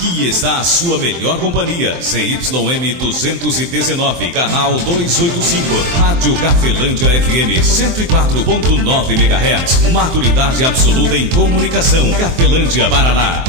Aqui está a sua melhor companhia. CYM 219, canal 285. Rádio Cafelândia FM 104.9 MHz. Maturidade absoluta em comunicação. Cafelândia, Paraná.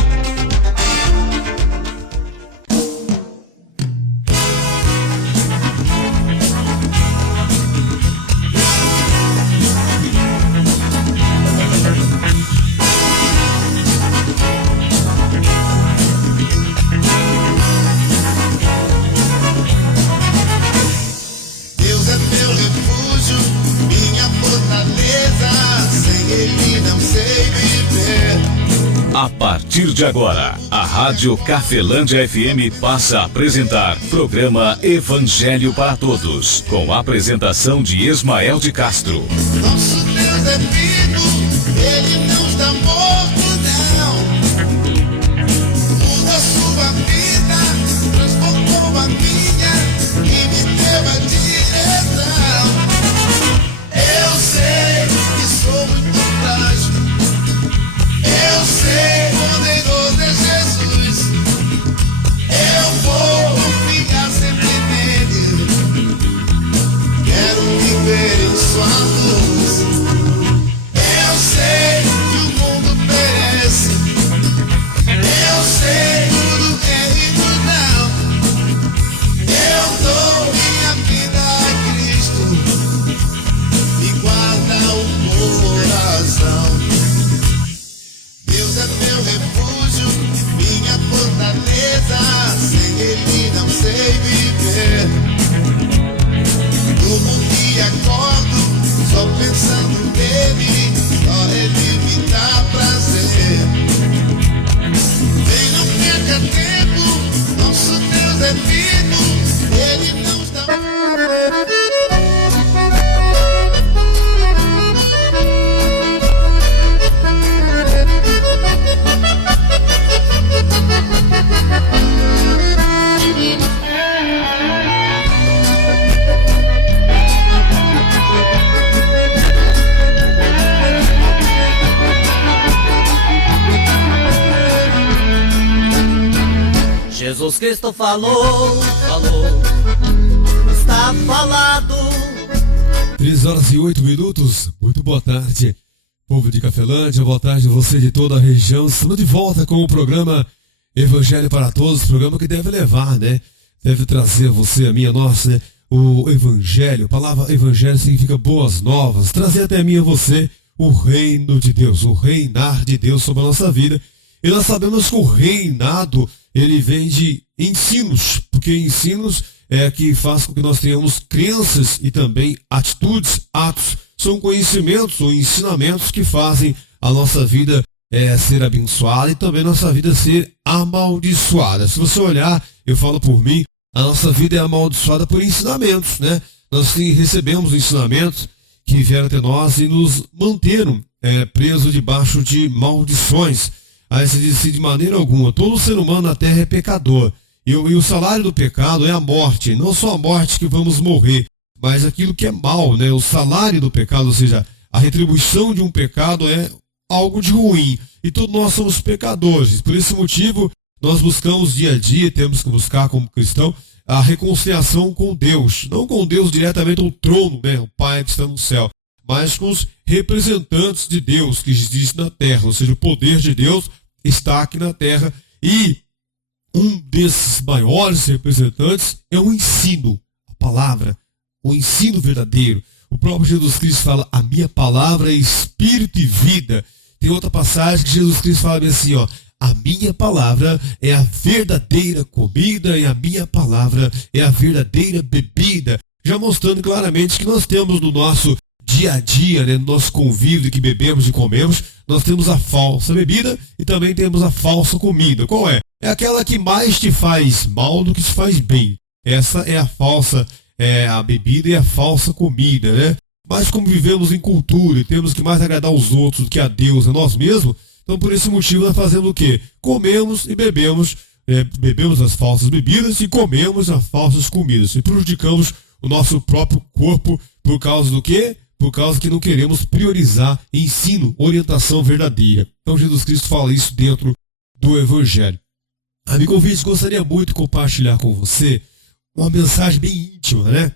A partir de agora, a Rádio Cafelândia FM passa a apresentar programa Evangelho para Todos, com a apresentação de Ismael de Castro. Nosso Deus é vivo, Ele não está morto, não. Muda sua vida, transformou a minha e me deu a direção. Eu sei que sou muito frágil. Eu sei, poderoso é Jesus. Eu vou confiar sempre nele. Quero viver em sua luz. Eu sei que o mundo perece. Eu sei tudo é e tudo não. Eu dou minha vida a Cristo. Me guarda o coração. Deus é meu refúgio, minha fortaleza, sem Ele não sei viver. Durmo e acordo, só pensando nele, só Ele me dá prazer. Vem, não perca tempo, nosso Deus é vivo, Ele não está... Jesus Cristo falou, está falado. 3h08. Muito boa tarde, povo de Cafelândia, boa tarde a você de toda a região. Estamos de volta com o programa Evangelho para Todos, programa que deve levar, deve trazer a você, a mim, a nós, o Evangelho. A palavra Evangelho significa boas novas, trazer até mim a você o reino de Deus, o reinar de Deus sobre a nossa vida. E nós sabemos que o reinado, ele vem de ensinos, porque ensinos é que faz com que nós tenhamos crenças e também atitudes, atos. São conhecimentos ou ensinamentos que fazem a nossa vida ser abençoada e também nossa vida ser amaldiçoada. Se você olhar, eu falo por mim, a nossa vida é amaldiçoada por ensinamentos, Nós recebemos ensinamentos que vieram até nós e nos manteram presos debaixo de maldições. Aí se diz assim, de maneira alguma, todo ser humano na terra é pecador. E o salário do pecado é a morte. Não só a morte que vamos morrer, mas aquilo que é mal, O salário do pecado, ou seja, a retribuição de um pecado é algo de ruim. E todos nós somos pecadores. Por esse motivo, nós buscamos dia a dia, temos que buscar como cristão, a reconciliação com Deus. Não com Deus diretamente ao trono, o Pai que está no céu, mas com os representantes de Deus que existem na terra. Ou seja, o poder de Deus está aqui na terra, e um desses maiores representantes é o ensino, a palavra, o ensino verdadeiro. O próprio Jesus Cristo fala, a minha palavra é espírito e vida. Tem outra passagem que Jesus Cristo fala assim, a minha palavra é a verdadeira comida e a minha palavra é a verdadeira bebida. Já mostrando claramente que nós temos no nosso dia a dia, no nosso convívio que bebemos e comemos, nós temos a falsa bebida e também temos a falsa comida. Qual é? É aquela que mais te faz mal do que te faz bem. Essa é a falsa, a bebida e a falsa comida, Mas como vivemos em cultura e temos que mais agradar os outros do que a Deus, a nós mesmos, então por esse motivo nós fazemos o quê? Comemos e bebemos, bebemos as falsas bebidas e comemos as falsas comidas. E prejudicamos o nosso próprio corpo por causa do quê? Por causa que não queremos priorizar ensino, orientação verdadeira. Então Jesus Cristo fala isso dentro do Evangelho. Amigo ouvinte, gostaria muito de compartilhar com você uma mensagem bem íntima, né?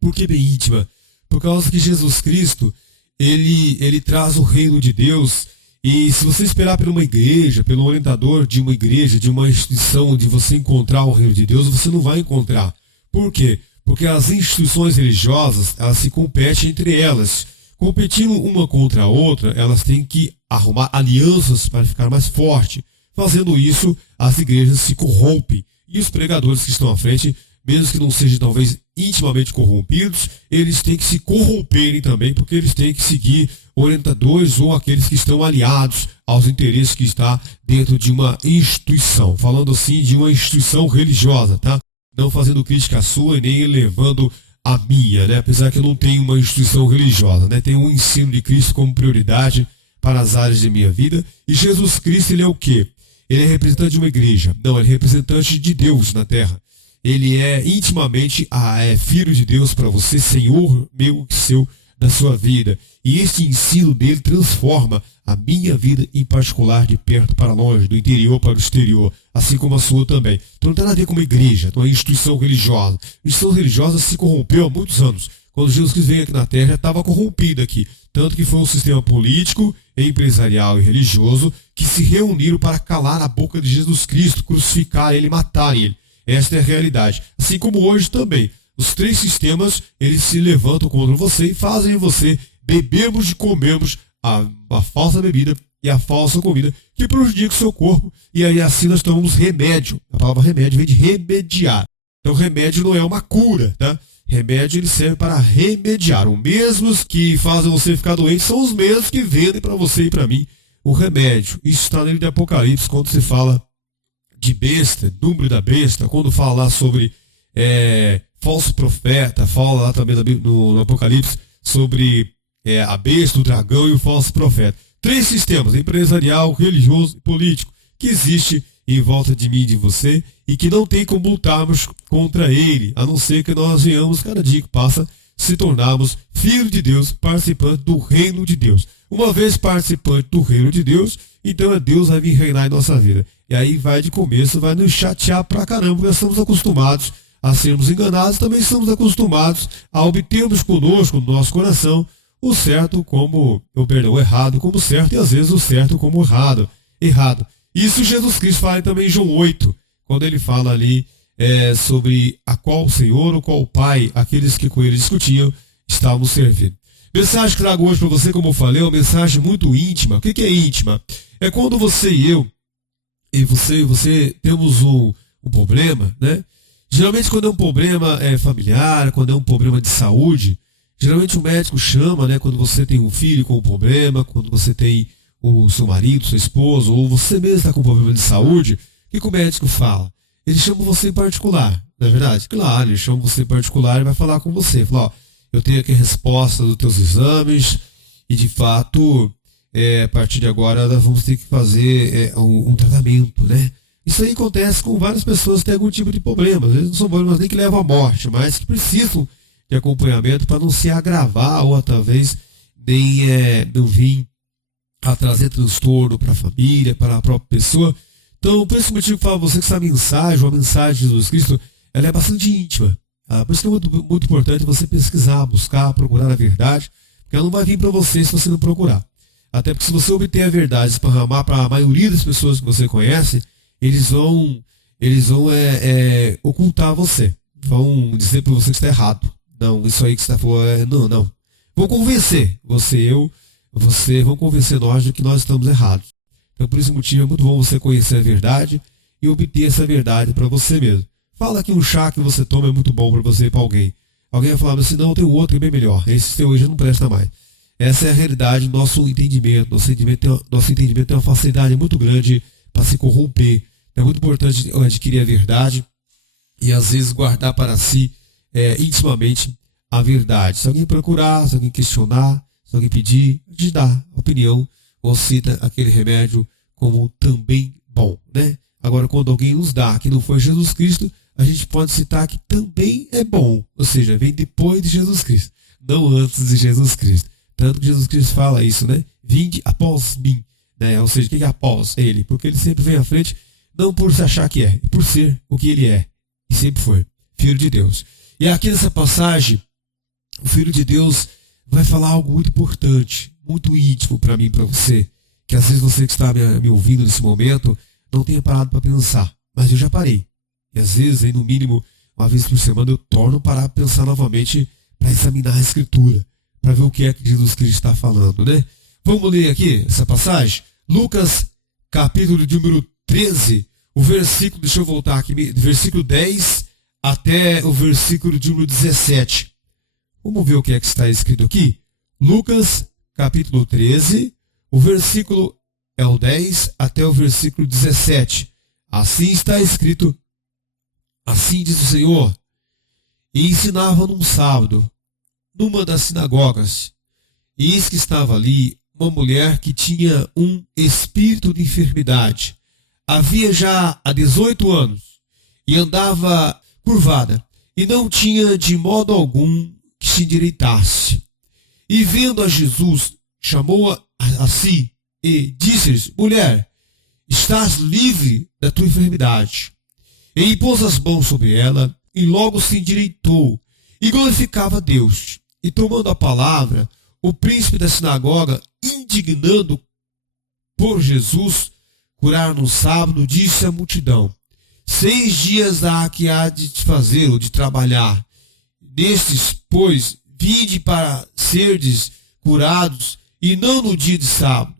Por que bem íntima? Por causa que Jesus Cristo, ele traz o reino de Deus. E se você esperar por uma igreja, pelo orientador de uma igreja, de uma instituição onde você encontrar o reino de Deus, você não vai encontrar. Por quê? Porque as instituições religiosas, elas se competem entre elas. Competindo uma contra a outra, elas têm que arrumar alianças para ficar mais forte. Fazendo isso, as igrejas se corrompem. E os pregadores que estão à frente, mesmo que não sejam talvez intimamente corrompidos, eles têm que se corromperem também, porque eles têm que seguir orientadores ou aqueles que estão aliados aos interesses que está dentro de uma instituição. Falando assim, de uma instituição religiosa, tá? Não fazendo crítica à sua e nem elevando a minha, né? Apesar que eu não tenho uma instituição religiosa, né? Tenho um ensino de Cristo como prioridade para as áreas de minha vida. E Jesus Cristo, ele é o quê? Ele é representante de uma igreja. Não, ele é representante de Deus na terra. Ele é intimamente filho de Deus para você, Senhor meu e seu da sua vida. E este ensino dele transforma a minha vida em particular, de perto para longe, do interior para o exterior, assim como a sua também. Então não tem nada a ver com uma igreja, com uma instituição religiosa. A instituição religiosa se corrompeu há muitos anos. Quando Jesus Cristo veio aqui na terra, já estava corrompida aqui. Tanto que foi um sistema político, empresarial e religioso que se reuniram para calar a boca de Jesus Cristo, crucificar ele e matar ele. Esta é a realidade. Assim como hoje também. Os três sistemas, eles se levantam contra você e fazem você bebermos e comermos a falsa bebida e a falsa comida que prejudica o seu corpo. E aí assim nós tomamos remédio. A palavra remédio vem de remediar. Então remédio não é uma cura, tá? Remédio ele serve para remediar. Os mesmos que fazem você ficar doente são os mesmos que vendem para você e para mim o remédio. Isso está no livro de Apocalipse, quando se fala de besta, número da besta, quando fala lá sobre falso profeta, fala lá também no Apocalipse sobre a besta, o dragão e o falso profeta. Três sistemas, empresarial, religioso e político, que existe em volta de mim e de você e que não tem como lutarmos contra ele, a não ser que nós venhamos cada dia que passa se tornarmos filhos de Deus, participantes do reino de Deus. Uma vez participante do reino de Deus, então Deus vai vir reinar em nossa vida. E aí vai de começo, vai nos chatear pra caramba, porque nós estamos acostumados a sermos enganados, também estamos acostumados a obtermos conosco, no nosso coração, o certo como, o errado como certo, e às vezes o certo como errado. Isso Jesus Cristo fala também em João 8, quando ele fala ali sobre a qual Senhor ou qual Pai, aqueles que com ele discutiam, estavam servindo. Mensagem que trago hoje para você, como eu falei, é uma mensagem muito íntima. O que é íntima? É quando você e eu, e você temos um problema, né? Geralmente quando é um problema familiar, quando é um problema de saúde, geralmente o médico chama, né? Quando você tem um filho com um problema, quando você tem o seu marido, sua esposa, ou você mesmo está com um problema de saúde, o que o médico fala? Ele chama você em particular, não é verdade? Claro, ele chama você em particular e vai falar com você. Fala, ó, eu tenho aqui a resposta dos teus exames e de fato, a partir de agora nós vamos ter que fazer um tratamento, né? Isso aí acontece com várias pessoas que têm algum tipo de problema. Às vezes não são problemas nem que levam à morte, mas que precisam de acompanhamento para não se agravar ou talvez nem não vir a trazer transtorno para a família, para a própria pessoa. Então, por esse motivo, eu falo a você que essa mensagem, a mensagem de Jesus Cristo, ela é bastante íntima. Por isso que é muito importante você pesquisar, buscar, procurar a verdade, porque ela não vai vir para você se você não procurar. Até porque se você obter a verdade, esparramar para a maioria das pessoas que você conhece, eles vão ocultar você. Vão dizer para você que está errado. Não, isso aí que você está falando, não. Vão convencer vão convencer nós de que nós estamos errados. Então, por esse motivo, é muito bom você conhecer a verdade e obter essa verdade para você mesmo. Fala que um chá que você toma é muito bom para você e para alguém. Alguém vai falar assim, não, tem um outro que é bem melhor. Esse seu hoje não presta mais. Essa é a realidade do nosso entendimento. Nosso entendimento tem uma facilidade muito grande para se corromper. É muito importante adquirir a verdade e às vezes guardar para si intimamente a verdade. Se alguém procurar, se alguém questionar, se alguém pedir, a gente dá opinião ou cita aquele remédio como também bom, né? Agora, quando alguém nos dá que não foi Jesus Cristo, a gente pode citar que também é bom, ou seja, vem depois de Jesus Cristo, não antes de Jesus Cristo. Tanto que Jesus Cristo fala isso, né? Vinde após mim, né? Ou seja, quem é após ele? Porque ele sempre vem à frente não por se achar que é, por ser o que ele é, e sempre foi, Filho de Deus. E aqui nessa passagem, o Filho de Deus vai falar algo muito importante, muito íntimo para mim e para você, que às vezes você que está me ouvindo nesse momento não tenha parado para pensar, mas eu já parei. E às vezes, aí, no mínimo, uma vez por semana eu torno parar para pensar novamente, para examinar a Escritura, para ver o que é que Jesus Cristo está falando, né? Vamos ler aqui essa passagem? Lucas, capítulo de número 13, o versículo, deixa eu voltar aqui, versículo 10 até o versículo de número 17. Vamos ver o que é que está escrito aqui? Lucas, capítulo 13, o versículo é o 10 até o versículo 17. Assim está escrito, assim diz o Senhor, e ensinava num sábado, numa das sinagogas, e eis que estava ali uma mulher que tinha um espírito de enfermidade. Havia já há 18 anos, e andava curvada, e não tinha de modo algum que se endireitasse. E vendo a Jesus, chamou-a a si, e disse-lhes, mulher, estás livre da tua enfermidade. E impôs as mãos sobre ela, e logo se endireitou, e glorificava a Deus. E tomando a palavra, o príncipe da sinagoga, indignando por Jesus curar no sábado, disse à multidão, 6 dias há que há de fazer ou de trabalhar. Nestes, pois, vinde para serdes curados, e não no dia de sábado.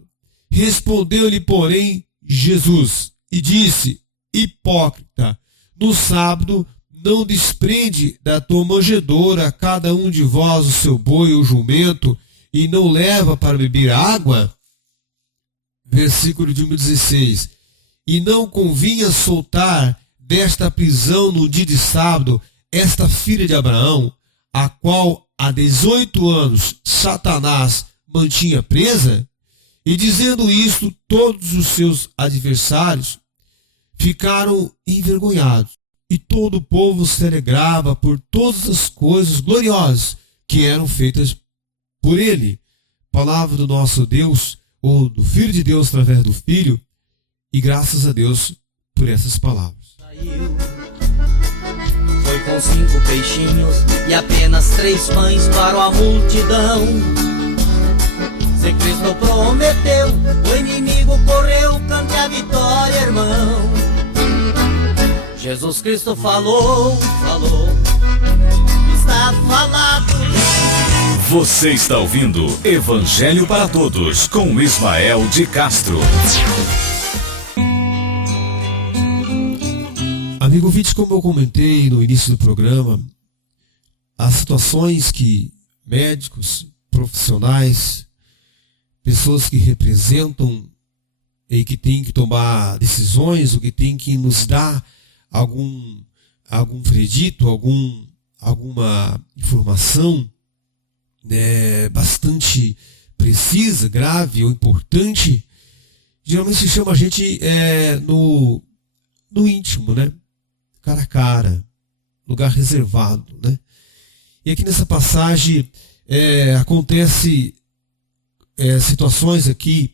Respondeu-lhe, porém, Jesus, e disse, hipócrita, no sábado não desprende da tua manjedoura cada um de vós o seu boi ou jumento, e não leva para beber água? Versículo de 16. E não convinha soltar desta prisão no dia de sábado esta filha de Abraão, a qual há 18 anos Satanás mantinha presa? E dizendo isto, todos os seus adversários ficaram envergonhados, e todo o povo se alegrava por todas as coisas gloriosas que eram feitas por ele. Palavra do nosso Deus, ou do Filho de Deus através do Filho, e graças a Deus por essas palavras. Foi com 5 peixinhos e apenas 3 pães para a multidão. Se Cristo prometeu, o inimigo correu, cante a vitória, irmão. Jesus Cristo falou, está falado. Você está ouvindo Evangelho para Todos com Ismael de Castro. Amigo ouvinte, como eu comentei no início do programa, as situações que médicos, profissionais, pessoas que representam e que têm que tomar decisões, ou que têm que nos dar algum veredito, alguma informação bastante precisa, grave ou importante, geralmente se chama a gente no íntimo, né? Cara a cara, lugar reservado, né? E aqui nessa passagem acontece situações aqui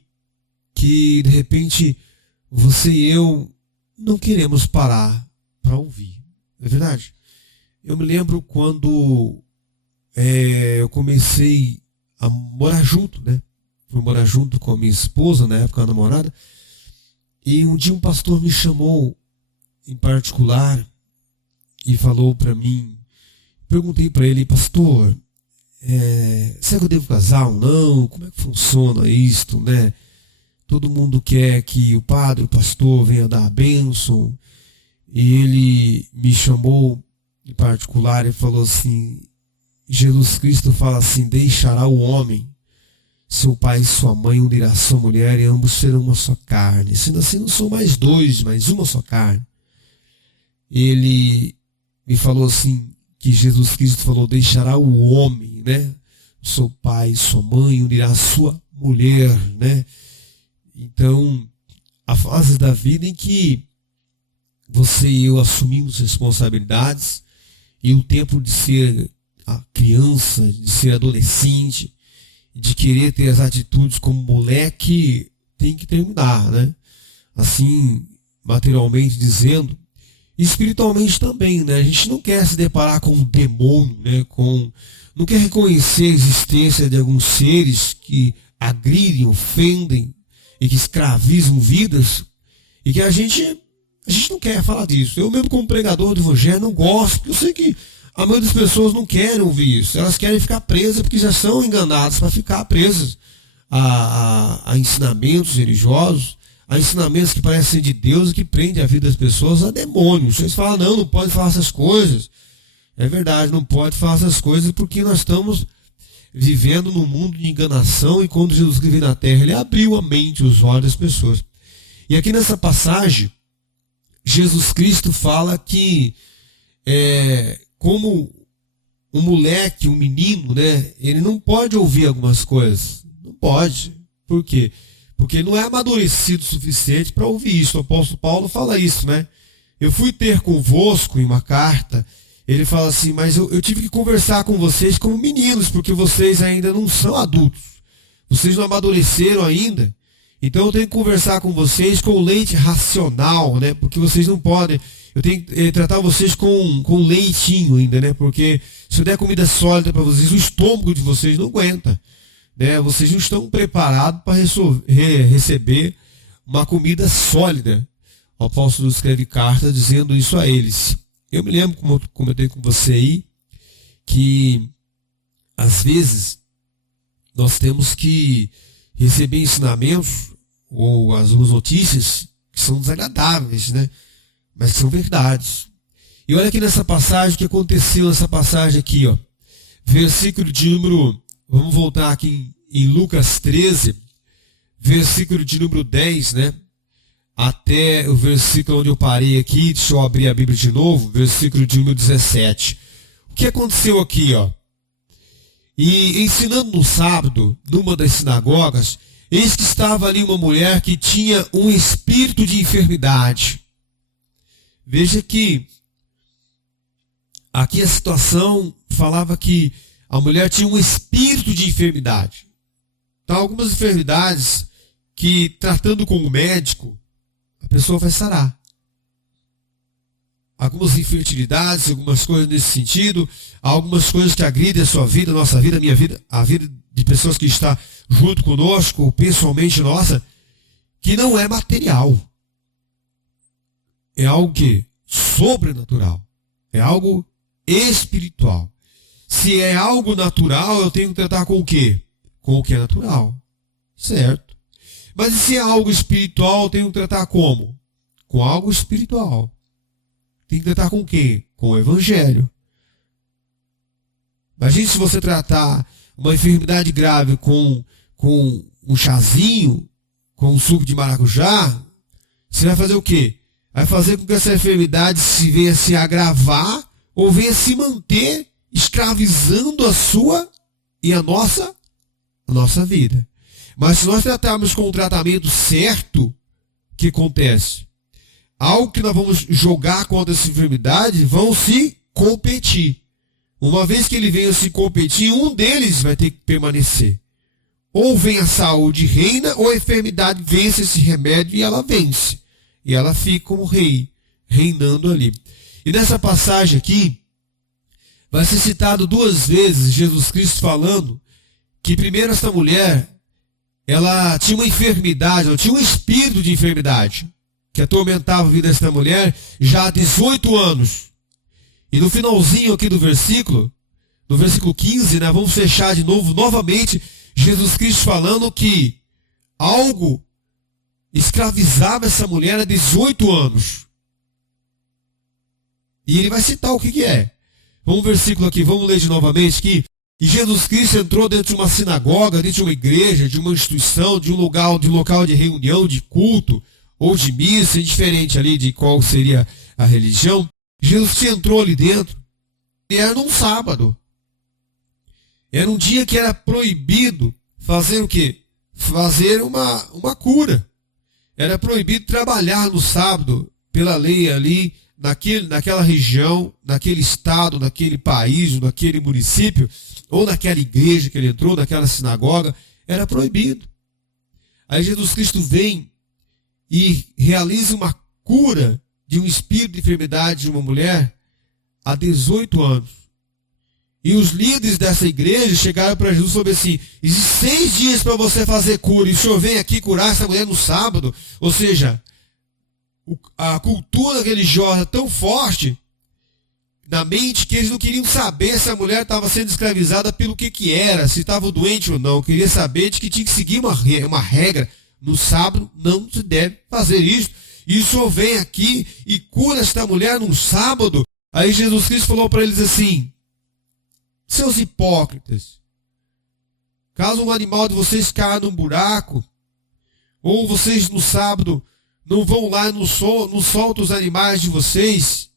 que de repente você e eu não queremos parar para ouvir, não é verdade? Eu me lembro quando eu comecei a morar junto, né? Fui morar junto com a minha esposa, na época a namorada, e um dia um pastor me chamou em particular e falou para mim, perguntei para ele, pastor, será que eu devo casar ou não? Como é que funciona isto, né? Todo mundo quer que o padre, o pastor venha dar a bênção, e ele me chamou em particular e falou assim, Jesus Cristo fala assim, deixará o homem, seu pai e sua mãe, unirá sua mulher, e ambos serão uma só carne. Sendo assim, não são mais 2, mas uma só carne. Ele me falou assim, que Jesus Cristo falou, deixará o homem, né? Seu pai e sua mãe, unirá sua mulher, né? Então, a fase da vida em que você e eu assumimos responsabilidades, e o tempo de ser a criança, de ser adolescente, de querer ter as atitudes como moleque, tem que terminar, né? Assim, materialmente dizendo, espiritualmente também, né? A gente não quer se deparar com um demônio, né? Não quer reconhecer a existência de alguns seres que agridem, ofendem e que escravizam vidas, e que a gente não quer falar disso. Eu mesmo, como pregador do evangelho, não gosto, porque eu sei que a maioria das pessoas não querem ouvir isso. Elas querem ficar presas porque já são enganadas para ficar presas a ensinamentos religiosos, a ensinamentos que parecem de Deus e que prendem a vida das pessoas a demônios. Vocês falam, não pode falar essas coisas. É verdade, não pode falar essas coisas porque nós estamos vivendo num mundo de enganação, e quando Jesus Cristo veio na terra, ele abriu a mente, os olhos das pessoas. E aqui nessa passagem, Jesus Cristo fala que como um moleque, um menino, né, ele não pode ouvir algumas coisas. Não pode. Por quê? Porque ele não é amadurecido o suficiente para ouvir isso. O apóstolo Paulo fala isso, né? Eu fui ter convosco em uma carta. Ele fala assim, mas eu tive que conversar com vocês como meninos, porque vocês ainda não são adultos. Vocês não amadureceram ainda. Então eu tenho que conversar com vocês com leite racional, né? Porque vocês não podem. Eu tenho que tratar vocês com leitinho ainda, né? Porque se eu der comida sólida para vocês, o estômago de vocês não aguenta, né? Vocês não estão preparados para receber uma comida sólida. O apóstolo escreve carta dizendo isso a eles. Eu me lembro, como eu comentei com você aí, que às vezes nós temos que receber ensinamentos ou as notícias que são desagradáveis, né? Mas que são verdades. E olha aqui nessa passagem, o que aconteceu nessa passagem aqui, ó. Versículo de número, vamos voltar aqui em Lucas 13, versículo de número 10, né? Até o versículo onde eu parei aqui, deixa eu abrir a Bíblia de novo, versículo de número 17. O que aconteceu aqui, ó? E ensinando no sábado, numa das sinagogas, eis que estava ali uma mulher que tinha um espírito de enfermidade. Veja que aqui a situação falava que a mulher tinha um espírito de enfermidade. Então, algumas enfermidades que, tratando com o médico, a pessoa vai sarar. Algumas infertilidades, algumas coisas nesse sentido, algumas coisas que agridem a sua vida, a nossa vida, a minha vida, a vida de pessoas que estão junto conosco, pessoalmente nossa, que não é material. É algo que sobrenatural. É algo espiritual. Se é algo natural, eu tenho que tratar com o quê? Com o que é natural. Certo. Mas se é algo espiritual, eu tenho que tratar como? Com algo espiritual. Tem que tratar com o quê? Com o evangelho. Imagine se você tratar uma enfermidade grave com um chazinho, com um suco de maracujá, você vai fazer o quê? Vai fazer com que essa enfermidade se venha se agravar ou venha se manter escravizando a sua e a nossa vida. Mas se nós tratarmos com o tratamento certo, o que acontece? Algo que nós vamos jogar contra essa enfermidade vão se competir. Uma vez que ele venha se competir, um deles vai ter que permanecer. Ou vem a saúde reina, ou a enfermidade vence esse remédio e ela vence. E ela fica como rei, reinando ali. E nessa passagem aqui, vai ser citado 2 vezes Jesus Cristo falando que primeiro essa mulher, ela tinha uma enfermidade, ela tinha um espírito de enfermidade que atormentava a vida dessa mulher já há 18 anos. E no finalzinho aqui do versículo, no versículo 15, né, vamos fechar de novo, novamente, Jesus Cristo falando que algo escravizava essa mulher há 18 anos. E ele vai citar o que é. Vamos versículo aqui, vamos ler de novamente aqui. E Jesus Cristo entrou dentro de uma sinagoga, dentro de uma igreja, de uma instituição, de um local de reunião, de culto, ou de missa, indiferente ali de qual seria a religião. Jesus entrou ali dentro, e era num sábado. Era um dia que era proibido fazer o quê? Fazer uma cura. Era proibido trabalhar no sábado, pela lei ali, naquela região, naquele estado, naquele país, naquele município, ou naquela igreja que ele entrou, naquela sinagoga, era proibido. Aí Jesus Cristo vem e realiza uma cura de um espírito de enfermidade de uma mulher há 18 anos. E os líderes dessa igreja chegaram para Jesus e falaram assim: existem 6 dias para você fazer cura, e o senhor vem aqui curar essa mulher no sábado? Ou seja, a cultura religiosa tão forte na mente que eles não queriam saber se a mulher estava sendo escravizada pelo que era, se estava doente ou não. Queria saber de que tinha que seguir uma regra. No sábado não se deve fazer isso. E o senhor vem aqui e cura esta mulher num sábado? Aí Jesus Cristo falou para eles assim: seus hipócritas, caso um animal de vocês caia num buraco, ou vocês no sábado não vão lá e não soltam os animais de vocês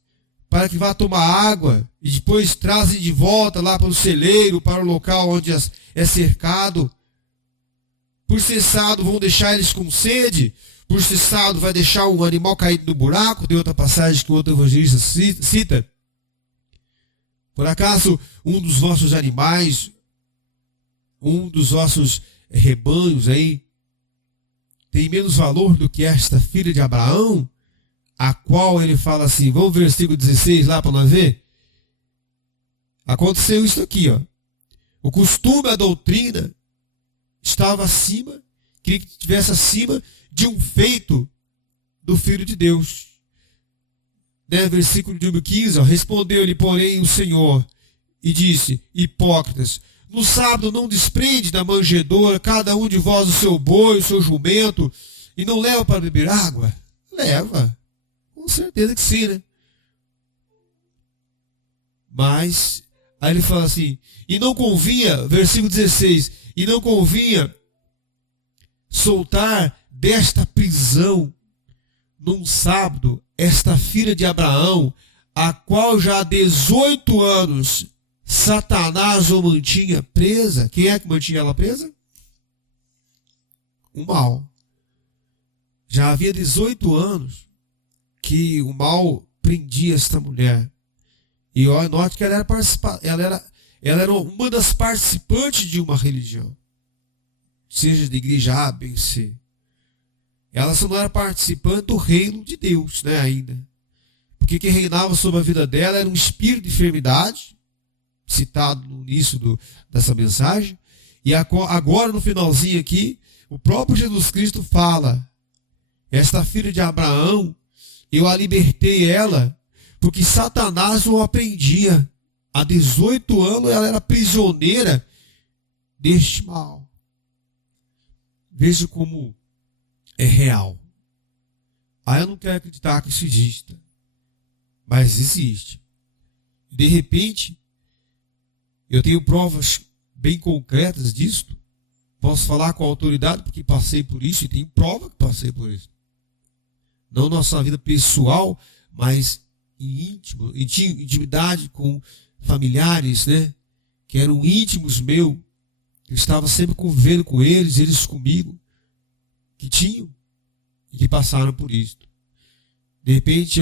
para que vá tomar água e depois trazem de volta lá para o celeiro, para o local onde é cercado? Por cessado vão deixar eles com sede? Por cessado vai deixar um animal caído no buraco? Tem outra passagem que o outro evangelista cita. Por acaso um dos vossos animais, um dos vossos rebanhos aí, tem menos valor do que esta filha de Abraão, a qual ele fala assim? Vamos ver o versículo 16 lá para nós ver? Aconteceu isso aqui, ó. O costume, a doutrina estava acima, queria que estivesse acima de um feito do Filho de Deus. Versículo número 15, ó, respondeu-lhe, porém, o Senhor e disse: hipócritas, no sábado não desprende da manjedoura cada um de vós o seu boi, o seu jumento, e não leva para beber água? Leva, com certeza que sim, né? Mas, aí ele fala assim: e não convinha, versículo 16, e não convinha soltar desta prisão num sábado esta filha de Abraão, a qual já há 18 anos Satanás o mantinha presa. Quem é que mantinha ela presa? O mal. Já havia 18 anos que o mal prendia esta mulher. E olha, note que ela era uma das participantes de uma religião, seja de igreja A, B, C. Ela só não era participante do reino de Deus, né, ainda. Porque quem reinava sobre a vida dela era um espírito de enfermidade, citado no início dessa mensagem. E agora, no finalzinho aqui, o próprio Jesus Cristo fala: esta filha de Abraão, eu a libertei ela, porque Satanás não a prendia. Há 18 anos ela era prisioneira deste mal. Veja como é real. Eu não quero acreditar que isso exista, mas existe. De repente, eu tenho provas bem concretas disso. Posso falar com autoridade porque passei por isso e tenho prova que passei por isso. Não nossa vida pessoal, mas em intimidade com familiares, né, que eram íntimos meus. Eu estava sempre convivendo com eles, eles comigo, que tinham e que passaram por isso. De repente,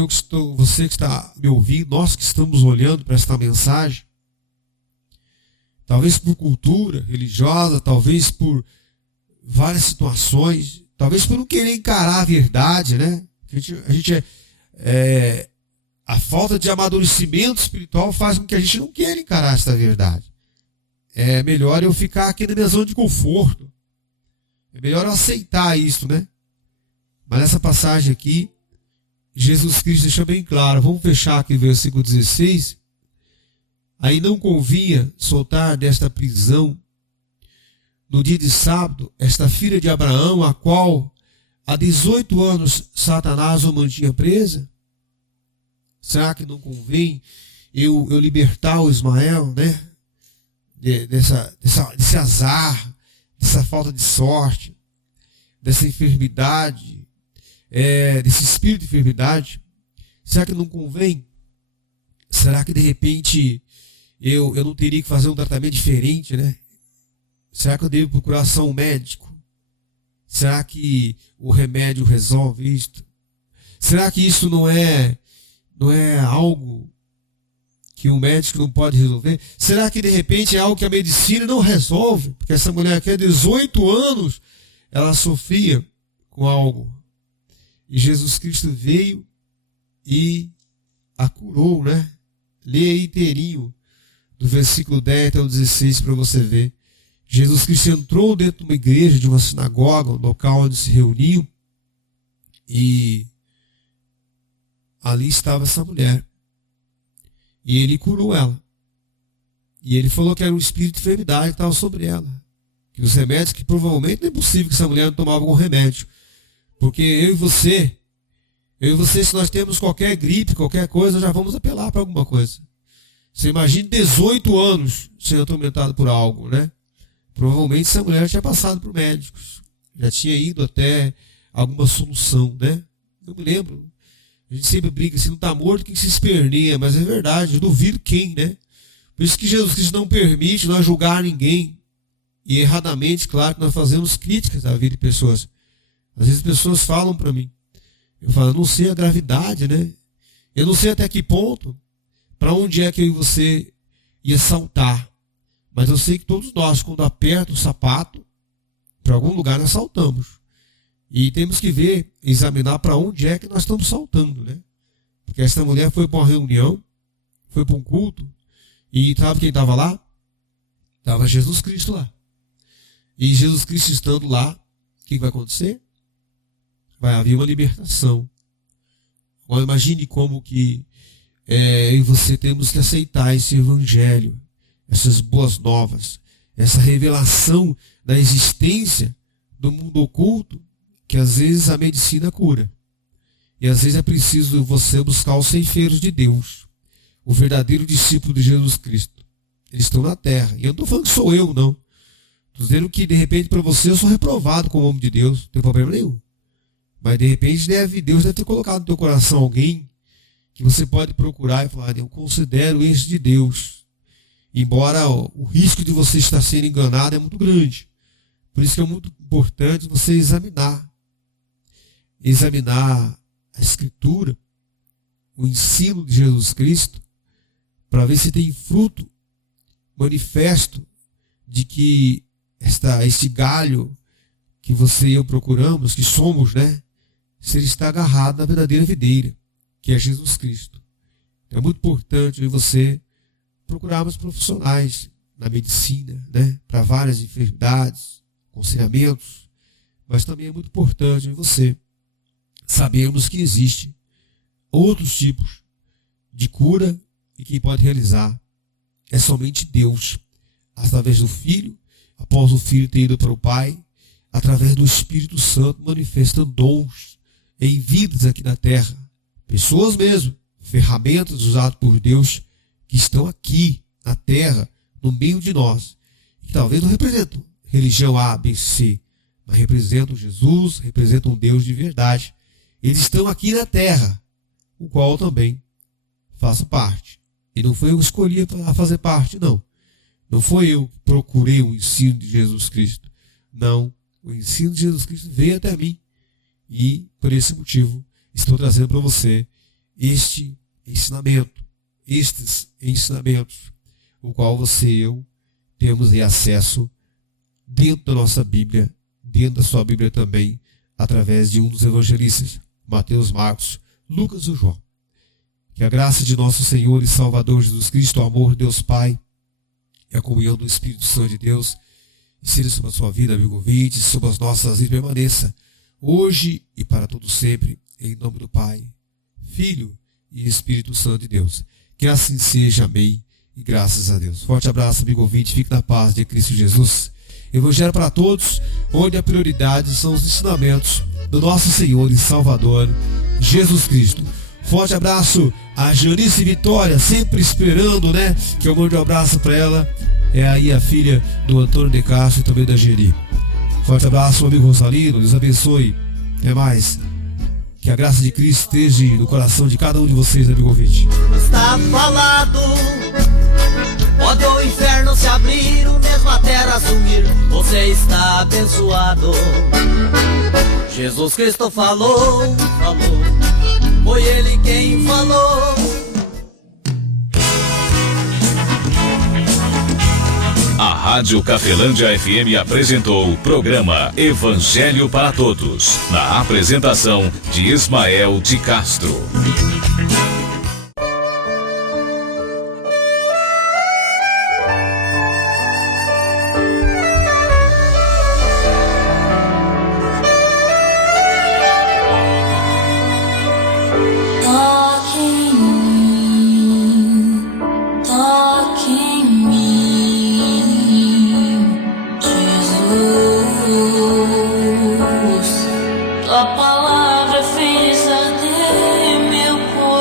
você que está me ouvindo, nós que estamos olhando para esta mensagem, talvez por cultura religiosa, talvez por várias situações, talvez por não querer encarar a verdade, né? A falta de amadurecimento espiritual faz com que a gente não queira encarar esta verdade. É melhor eu ficar aqui na minha zona de conforto. É melhor eu aceitar isso, né? Mas nessa passagem aqui, Jesus Cristo deixa bem claro. Vamos fechar aqui o versículo 16. Aí não convinha soltar desta prisão no dia de sábado esta filha de Abraão, a qual há 18 anos Satanás o mantinha presa? Será que não convém eu libertar o Ismael, né? Desse azar, dessa falta de sorte, dessa enfermidade, desse espírito de enfermidade? Será que não convém? Será que de repente eu não teria que fazer um tratamento diferente, né? Será que eu devo procurar só um médico? Será que o remédio resolve isto? Será que isso não é algo que o médico não pode resolver? Será que de repente é algo que a medicina não resolve? Porque essa mulher aqui há 18 anos ela sofria com algo. E Jesus Cristo veio e a curou, né? Lê aí inteirinho, do versículo 10 até o 16 para você ver. Jesus Cristo entrou dentro de uma igreja, de uma sinagoga, um local onde se reuniam, e ali estava essa mulher. E ele curou ela. E ele falou que era um espírito de enfermidade que estava sobre ela. Que os remédios, que provavelmente não é possível que essa mulher não tomava algum remédio. Porque eu e você, se nós temos qualquer gripe, qualquer coisa, já vamos apelar para alguma coisa. Você imagina 18 anos sendo atormentado por algo, né? Provavelmente essa mulher tinha passado por médicos. Já tinha ido até alguma solução, né? Eu me lembro. A gente sempre briga, se não está morto, quem se esperneia. Mas é verdade, eu duvido quem, né? Por isso que Jesus Cristo não permite nós julgar ninguém. E erradamente, claro, que nós fazemos críticas à vida de pessoas. Às vezes as pessoas falam para mim. Eu falo, eu não sei a gravidade, né? Eu não sei até que ponto, para onde é que eu e você ia saltar. Mas eu sei que todos nós, quando aperta o sapato, para algum lugar nós saltamos. E temos que ver, examinar para onde é que nós estamos saltando, né? Porque essa mulher foi para uma reunião, foi para um culto, e sabe quem estava lá? Estava Jesus Cristo lá. E Jesus Cristo estando lá, o que vai acontecer? Vai haver uma libertação. Agora imagine como que eu e você temos que aceitar esse evangelho, essas boas novas, essa revelação da existência do mundo oculto, que às vezes a medicina cura. E às vezes é preciso você buscar os ceifeiros de Deus, o verdadeiro discípulo de Jesus Cristo. Eles estão na terra. E eu não estou falando que sou eu, não. Estou dizendo que de repente para você eu sou reprovado como homem de Deus, não tem problema nenhum. Mas de repente Deus deve ter colocado no teu coração alguém que você pode procurar e falar, eu considero esse de Deus. Embora o risco de você estar sendo enganado é muito grande. Por isso que é muito importante você examinar a Escritura, o ensino de Jesus Cristo, para ver se tem fruto manifesto de que este galho que você e eu procuramos, que somos, né? Se ele está agarrado na verdadeira videira, que é Jesus Cristo. Então é muito importante eu e você procurarmos profissionais na medicina, né? Para várias enfermidades, aconselhamentos, mas também é muito importante em você sabermos que existe outros tipos de cura e quem pode realizar é somente Deus, através do Filho, após o Filho ter ido para o Pai, através do Espírito Santo, manifestando dons em vidas aqui na terra. Pessoas mesmo, ferramentas usadas por Deus, que estão aqui na terra, no meio de nós, que talvez não representam religião A, B, C, mas representam Jesus, representam Deus de verdade. Eles estão aqui na terra, o qual eu também faço parte. E não foi eu que escolhi para fazer parte, não. Não foi eu que procurei o ensino de Jesus Cristo. Não, o ensino de Jesus Cristo veio até mim. E, por esse motivo, estou trazendo para você este ensinamento, estes ensinamentos, o qual você e eu temos aí acesso dentro da nossa Bíblia, dentro da sua Bíblia também, através de um dos evangelistas, Mateus, Marcos, Lucas ou João. Que a graça de nosso Senhor e Salvador Jesus Cristo, o amor de Deus Pai e a comunhão do Espírito Santo de Deus seja sobre a sua vida, amigo ouvinte, sobre as nossas vidas, permaneça hoje e para todo sempre, em nome do Pai, Filho e Espírito Santo de Deus. Que assim seja, amém, e graças a Deus. Forte abraço, amigo ouvinte, fique na paz de Cristo Jesus. Evangelho para todos, onde a prioridade são os ensinamentos do nosso Senhor e Salvador, Jesus Cristo. Forte abraço a Janice Vitória, sempre esperando, né? Que eu mande um abraço para ela. É aí a filha do Antônio de Castro e também da Geri. Forte abraço, amigo Rosalino, Deus abençoe. É mais. Que a graça de Cristo esteja no coração de cada um de vocês, amigo ouvinte. Está falado, pode o inferno se abrir, o mesmo a terra sumir, você está abençoado. Jesus Cristo falou, foi Ele quem falou. A Rádio Cafelândia FM apresentou o programa Evangelho para Todos, na apresentação de Ismael de Castro. Tua palavra fez arder meu coração.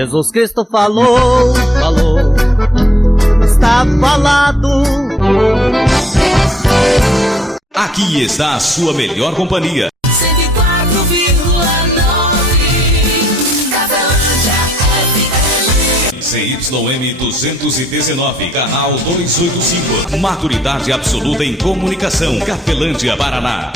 Jesus Cristo falou, está falado. Aqui está a sua melhor companhia. 104,9 Cafelândia FM. CYM 219, canal 285. Maturidade absoluta em comunicação. Cafelândia, Paraná.